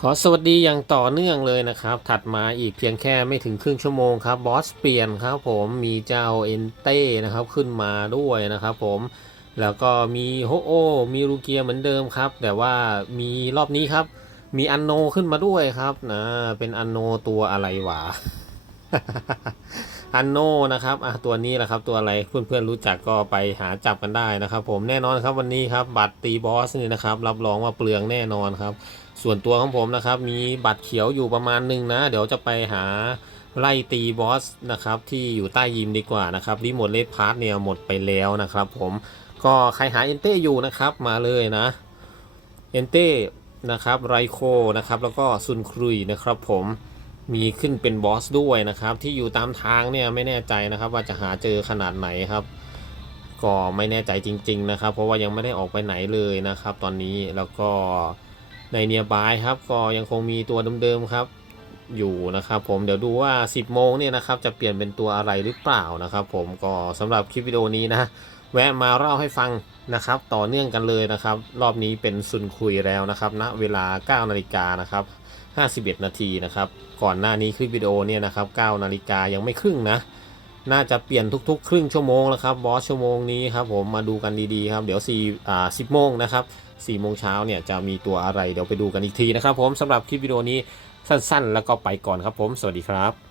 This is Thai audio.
ขอสวัสดีอย่างต่อเนื่องเลยนะครับ ถัดมาอีกเพียงแค่ไม่ถึงครึ่งชั่วโมงครับบอสเปลี่ยนครับผมมีเจ้าเอนเต้นะครับขึ้นมาด้วยนะครับผมแล้วก็มีโฮโอ มีรูเกียเหมือนเดิมครับ แต่ว่ามีรอบนี้ครับ มีอันโนขึ้นมาด้วยครับนะเป็นอันโนตัวอะไรวะ อันโนนะครับอะตัวนี้แหละครับตัวอะไรเพื่อนๆรู้จักก็ไปหาจับกันได้นะครับ ผมแน่นอนครับวันนี้ครับบัตรตีบอสนี่นะครับรับรองว่าเปลืองแน่นอนครับ ส่วนตัวของผมนะครับมีบัตรเขียวอยู่ประมาณหนึ่งนะ เดี๋ยวจะไปหาไล่ตีบอสนะครับที่อยู่ใต้ยิมดีกว่านะครับรีโมทเลดพาร์ทเนี่ยหมดไปแล้วนะครับ ผมก็ใครหาเอนเต้อยู่นะครับมาเลยนะเอนเต้นะครับไรโคนะครับแล้วก็ซุนครุยนะครับผม มีขึ้นเป็นบอสด้วยนะครับ ที่อยู่ตามทางเนี่ยไม่แน่ใจนะครับ ว่าจะหาเจอขนาดไหนครับ ก็ไม่แน่ใจจริง ๆ นะครับ เพราะว่ายังไม่ได้ออกไปไหนเลยนะครับ ตอนนี้แล้วก็ในเนียบายครับ ก็ยังคงมีตัวเดิมๆครับ อยู่นะครับผมเดี๋ยวดูว่า 10 โมงเนี่ยนะครับจะเปลี่ยนเป็นตัวอะไรหรือเปล่านะครับ ผมก็สำหรับคลิปวิดีโอนี้นะแวะมาเล่าให้ฟังนะครับ ต่อเนื่องกันเลยนะครับ รอบนี้เป็นซุนคุยแล้วนะครับณนะเวลา 9 นาฬิกานะครับ51 นาทีนะครับ ก่อนหน้านี้คลิปวิดีโอเนี่ยนะครับ9นาฬิกายังไม่ครึ่งนะ น่าจะเปลี่ยนทุกๆ ครึ่งชั่วโมงแล้วครับบอสชั่วโมงนี้ครับผมมาดูกันดีๆครับเดี๋ยว4อ่า10 โมงนะครับ4โมงเช้าเนี่ยจะมีตัวอะไรเดี๋ยวไปดูกันอีกทีนะครับผมสำหรับคลิปวิดีโอนี้ สั้นๆ แล้วก็ไปก่อนครับผม สวัสดีครับ